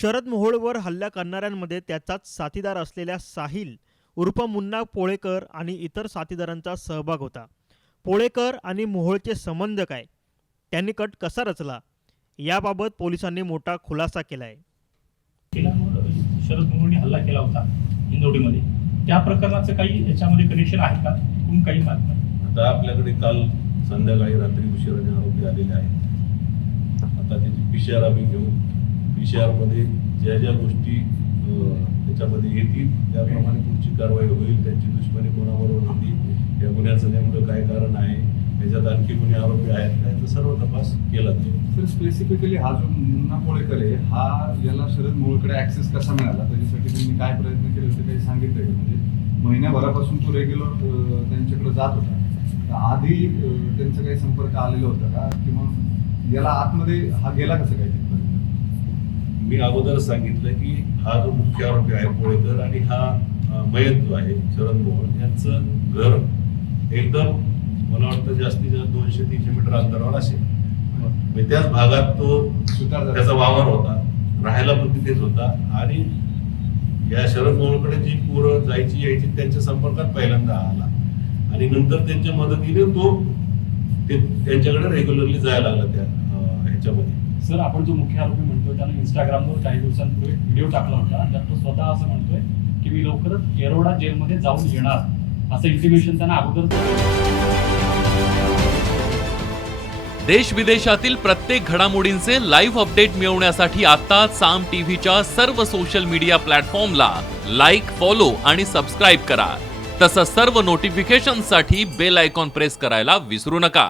शरद मोहोळवर हल्ला करणाऱ्यांमध्ये त्याचाच साथीदार असलेल्या साहिल उर्फ मुन्ना पोळेकर आणि इतर साथीदारांचा सहभाग होता. पोळेकर आणि मोहोळचे संबंध काय? त्यांनी कट कसा रचला? याबाबत पोलिसांनी मोठा खुलासा केला आहे केल्यामुळं शरद मोहोळनी हल्ला केला होता इंदोडीमध्ये त्या प्रकरणाचं काही याच्यामध्ये कनेक्शन आहे का? तुम्ही काही आता आपल्याकडे काल संध्याकाळी रात्री उशिराने आरोपी आलेले आहेत. आता त्याची पी सी आर आम्ही घेऊ. पी सी आरमध्ये ज्या ज्या गोष्टी त्याच्यामध्ये येतील त्याप्रमाणे पुढची कारवाई होईल त्यांची दुश्मनी कोणाबरोबर होती या गुन्ह्याचं नेमकं काय कारण आहे त्याच्यात आणखी कोणी आरोपी आहेत का याचा सर्व तपास केला जाईल. तर स्पेसिफिकली हा जो मुन्ना मोळेकर आहे हा याला शरद मोळकडे ऍक्सेस कसा मिळाला? त्याच्यासाठी त्यांनी काय प्रयत्न केले होते काही सांगितलं म्हणजे महिन्याभरापासून तो रेग्युलर त्यांच्याकडे जात होता. तर आधी त्यांचा काही संपर्क आलेला होता का? किंवा याला आतमध्ये हा गेला कसं काय? मी अगोदर सांगितलं की हा जो मुख्य आरोपी आहे पोळेकर आणि हा मयत जो आहे शरद मोहोळ यांचं घर एकदम मला वाटतं जास्तीत जास्त दोनशे तीनशे मीटर अंतरावर असेल. म्हणजे त्याच भागात तो. त्याचा वावर होता राहायला पण तिथेच होता आणि या शरद मोहोळकडे जी पोरं जायची यायची त्यांच्या संपर्कात पहिल्यांदा आला. आणि नंतर त्यांच्या मदतीने तो ते त्यांच्याकडे रेग्युलरली जायला लागला त्या ह्याच्यामध्ये. सर आपण जो मुख्य आरोपी म्हणतोय त्यानं इंस्टाग्रामवर काही दिवसांपूर्वी व्हिडिओ टाकला होता. ज्यात तो स्वतः असं म्हणतोय की मी लवकरच येरोडा जेलमध्ये जाऊन येणार असं इंटिमेशन त्यांना अगोदर देश विदेशातील प्रत्येक घडामोडींचे लाईव्ह अपडेट मिळवण्यासाठी आता साम टीव्हीच्या सर्व सोशल मीडिया प्लॅटफॉर्मला लाईक फॉलो आणि सबस्क्राईब करा. तसंच सर्व नोटिफिकेशनसाठी बेल आयकॉन प्रेस करायला विसरू नका.